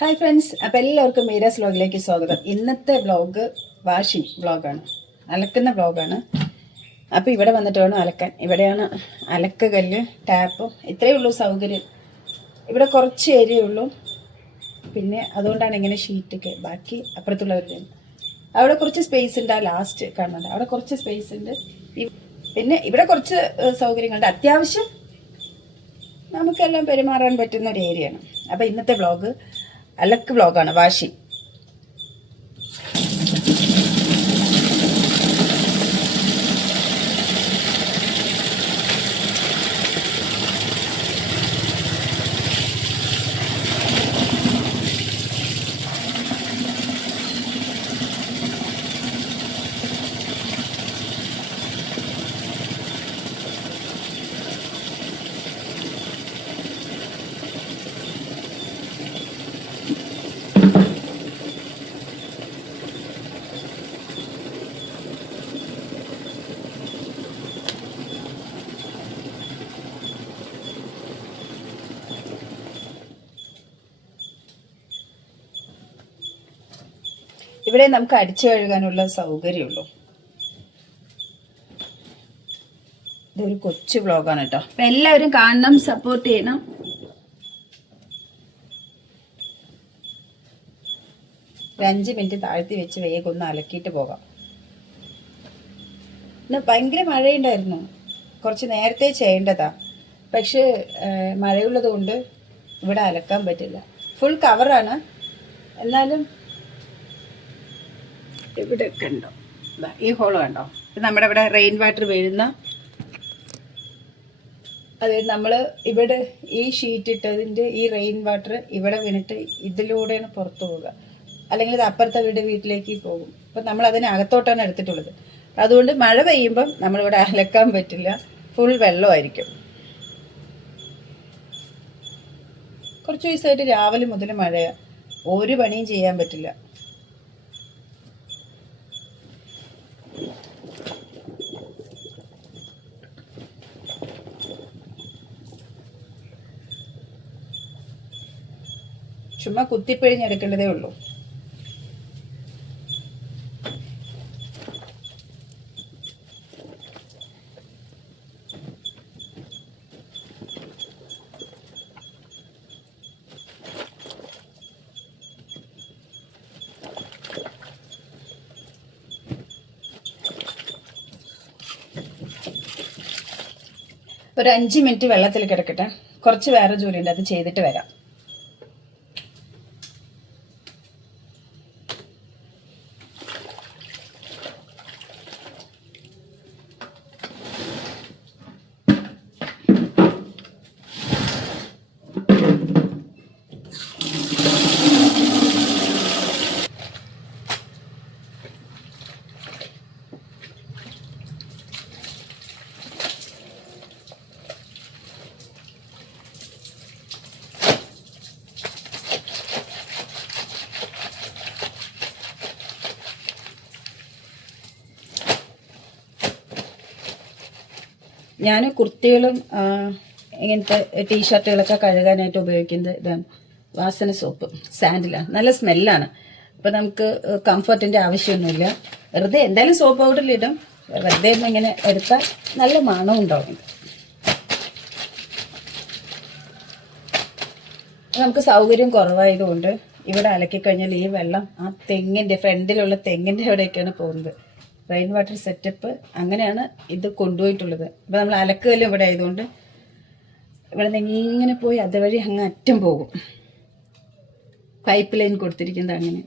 Hi friends അപ്പം എല്ലാവർക്കും മീരാസ് വ്ലോഗിലേക്ക് സ്വാഗതം. ഇന്നത്തെ വ്ലോഗ് വാഷിംഗ് വ്ലോഗാണ്. അലക്കുന്ന വ്ലോഗാണ്. അപ്പോൾ ഇവിടെ വന്നിട്ട് വേണം അലക്കാൻ. ഇവിടെയാണ് അലക്ക് കല്ല് ടാപ്പും. ഇത്രയേ ഉള്ളൂ സൗകര്യം. ഇവിടെ കുറച്ച് ഏരിയ ഉള്ളൂ. പിന്നെ അതുകൊണ്ടാണ് ഇങ്ങനെ ഷീറ്റൊക്കെ ബാക്കി അപ്പുറത്തുള്ളവരുടെ അവിടെ കുറച്ച് സ്പേസ് ഉണ്ട് ആ ലാസ്റ്റ് കാണുന്നുണ്ട്. അവിടെ കുറച്ച് സ്പേസ് ഉണ്ട്. പിന്നെ ഇവിടെ കുറച്ച് സൗകര്യങ്ങളുണ്ട്. അത്യാവശ്യം നമുക്കെല്ലാം പെരുമാറാൻ പറ്റുന്ന ഒരു ഏരിയയാണ് അപ്പോൾ ഇന്നത്തെ വ്ളോഗ് അലക്ക് വ്ളോഗാണ് വാശി. ഇവിടെ നമുക്ക് അടിച്ചു കഴുകാനുള്ള സൗകര്യമുള്ളൂ. ഇതൊരു കൊച്ചു വ്ളോഗാണ് കേട്ടോ. അപ്പം എല്ലാവരും കാണണം സപ്പോർട്ട് ചെയ്യണം. ഒരു അഞ്ച് മിനിറ്റ് താഴ്ത്തി വെച്ച് വേഗം ഒന്ന് അലക്കിയിട്ട് പോകാം. ഇന്ന് ഭയങ്കര മഴയുണ്ടായിരുന്നു. കുറച്ച് നേരത്തെ ചെയ്യേണ്ടതാ. പക്ഷേ മഴയുള്ളത് കൊണ്ട് ഇവിടെ അലക്കാൻ പറ്റില്ല. ഫുൾ കവറാണ് എന്നാലും ഇവിടെ കണ്ടോ? ഈ ഹോൾ കണ്ടോ? ഇത് നമ്മുടെ ഇവിടെ റെയിൻ വാട്ടർ വീഴുന്ന അത് നമ്മൾ ഇവിടെ ഈ ഷീറ്റ് ഇട്ടതിന്റെ ഈ റെയിൻ വാട്ടർ ഇവിടെ വീണിട്ട് ഇതിലൂടെയാണ് പുറത്തു പോവുക. അല്ലെങ്കിൽ ഇത് അപ്പുറത്തെ വീട് വീട്ടിലേക്ക് പോകും. അപ്പം നമ്മൾ അതിനെ അകത്തോട്ടാണ് എടുത്തിട്ടുള്ളത്. അതുകൊണ്ട് മഴ പെയ്യുമ്പം നമ്മളിവിടെ അലക്കാൻ പറ്റില്ല. ഫുൾ വെള്ളമായിരിക്കും. കുറച്ച് ദിവസമായിട്ട് രാവിലെ മുതൽ മഴയാണ് ഒരു പണിയും ചെയ്യാൻ പറ്റില്ല. ചുമ്മാ കുത്തിപ്പിഴിഞ്ഞെടുക്കേണ്ടതേ ഉള്ളൂ. ഒരു അഞ്ച് മിനിറ്റ് വെള്ളത്തിൽ കിടക്കട്ടെ. കുറച്ച് വേറെ ജോലിയുണ്ട് അത് ചെയ്തിട്ട് വരാം. ഞാൻ കുർത്തികളും ഇങ്ങനത്തെ ടീഷർട്ടുകളൊക്കെ കഴുകാനായിട്ട് ഉപയോഗിക്കുന്നത് ഇതാണ്. വാസന സോപ്പ് സാൻഡിലാണ്. നല്ല സ്മെല്ലാണ്. അപ്പം നമുക്ക് കംഫർട്ടിന്റെ ആവശ്യമൊന്നുമില്ല. വെറുതെ എന്തായാലും സോപ്പ് പൗഡറിലിടും വെറുതെ ഇങ്ങനെ എടുത്താൽ നല്ല മണം ഉണ്ടാവും. നമുക്ക് സൗകര്യം കുറവായതുകൊണ്ട് ഇവിടെ അലക്കിക്കഴിഞ്ഞാൽ ഈ വെള്ളം ആ തെങ്ങിന്റെ ഫ്രണ്ടിലുള്ള തെങ്ങിന്റെ അവിടെയൊക്കെയാണ് പോകുന്നത്. റെയിൻ വാട്ടർ സെറ്റപ്പ് അങ്ങനെയാണ് ഇത് കൊണ്ടുപോയിട്ടുള്ളത്. അപ്പോൾ നമ്മൾ അലക്കുകല്ലും ഇവിടെ ആയതുകൊണ്ട് ഇവിടെ നിന്ന് ഇങ്ങനെ പോയി അതുവഴി അങ്ങ് അറ്റം പോകും. പൈപ്പ് ലൈൻ കൊടുത്തിരിക്കുന്നത് അങ്ങനെ.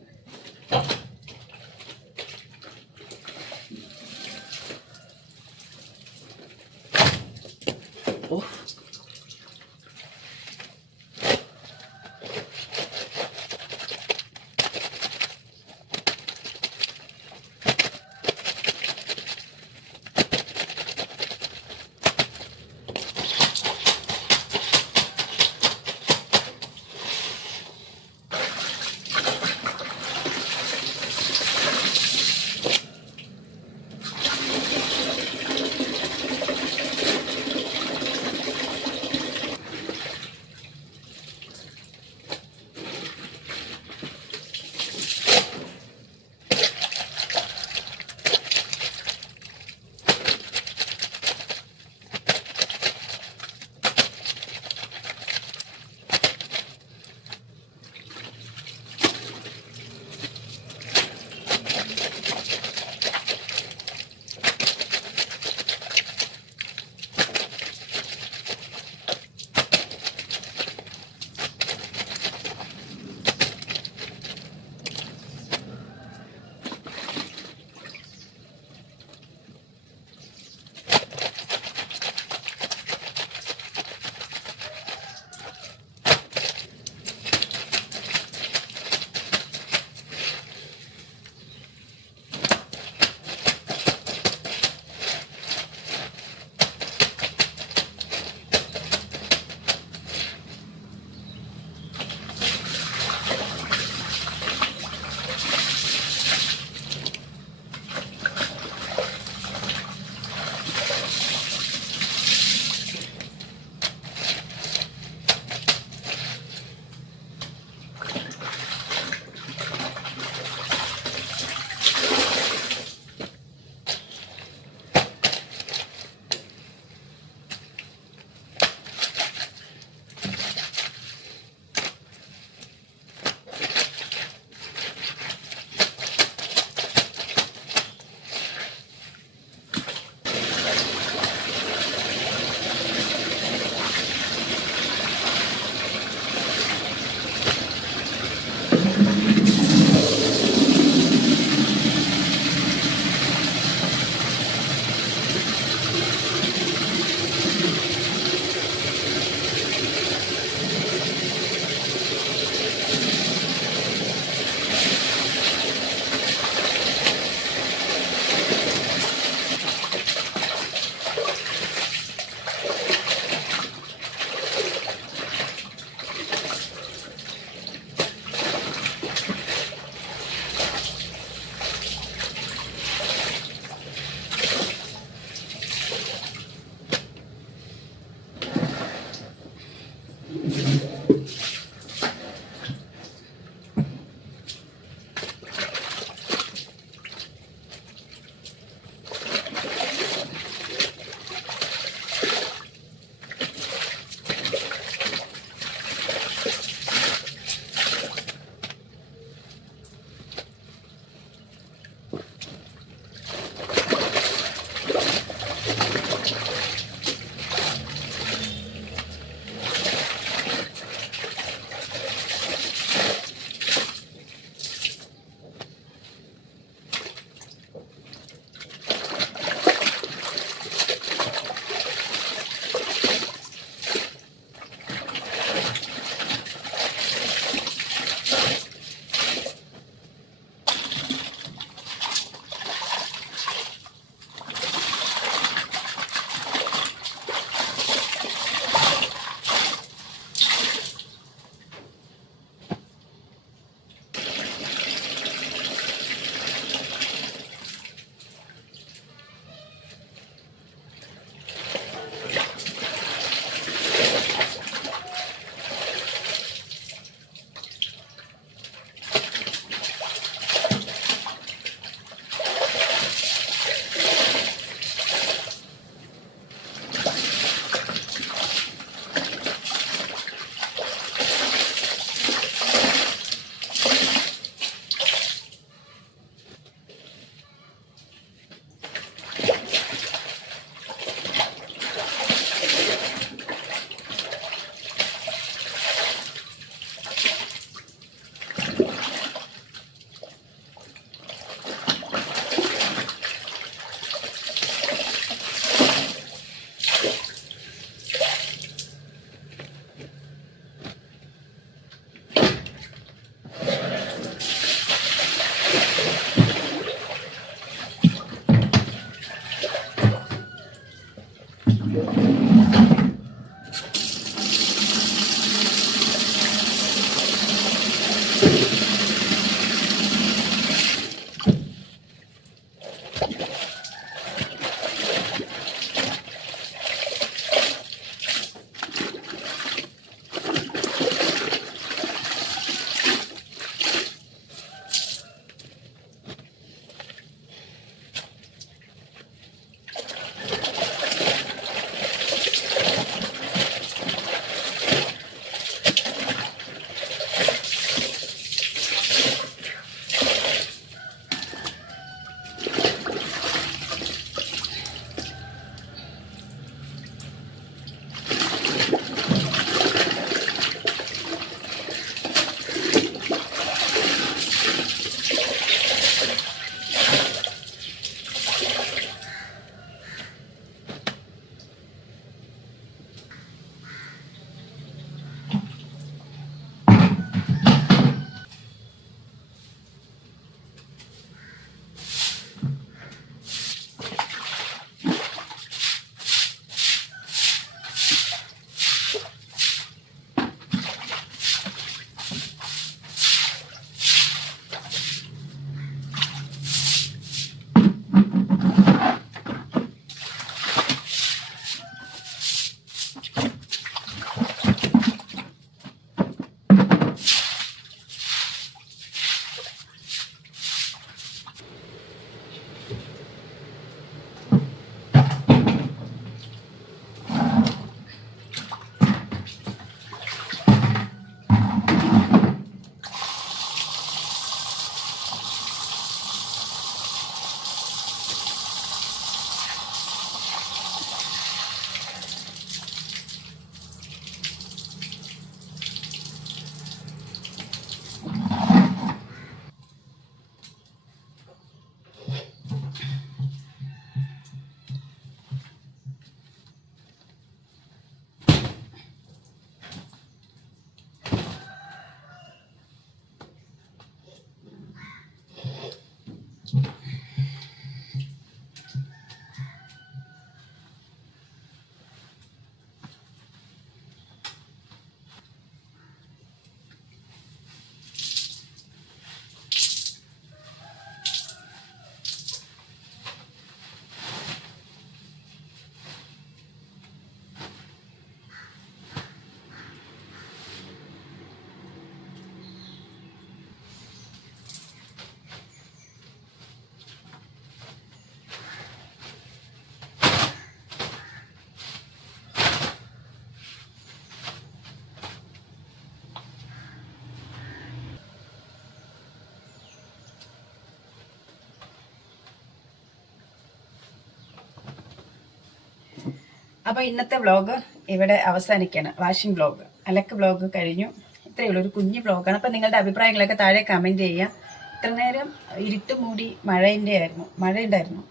അപ്പോൾ ഇന്നത്തെ വ്ളോഗ് ഇവിടെ അവസാനിക്കുകയാണ് വാഷിംഗ് വ്ളോഗ് അലക്ക് വ്ളോഗ് കഴിഞ്ഞു. ഇത്രയേ ഉള്ളൂ. ഒരു കുഞ്ഞു വ്ളോഗാണ് അപ്പോൾ നിങ്ങളുടെ അഭിപ്രായങ്ങളൊക്കെ താഴെ കമന്റ് ചെയ്യുക. ഇത്ര നേരം ഇരുട്ട് മൂടി മഴേന്റെ ആയിരുന്നു. മഴ ഉണ്ടായിരുന്നു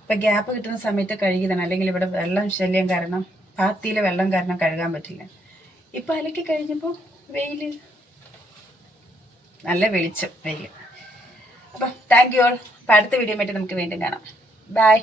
ഇപ്പം ഗ്യാപ്പ് കിട്ടുന്ന സമയത്ത് കഴുകിയതാണ്. അല്ലെങ്കിൽ ഇവിടെ വെള്ളം ശല്യം കാരണം പാത്തിയിലെ വെള്ളം കാരണം കഴുകാൻ പറ്റില്ല. ഇപ്പം അലക്കി കഴിഞ്ഞപ്പോൾ വെയിൽ നല്ല വെളിച്ചം വെയിൽ അപ്പം താങ്ക് യു ഓൾ അപ്പം അടുത്ത വീഡിയോ ആയിട്ട് നമുക്ക് വീണ്ടും കാണാം. ബൈ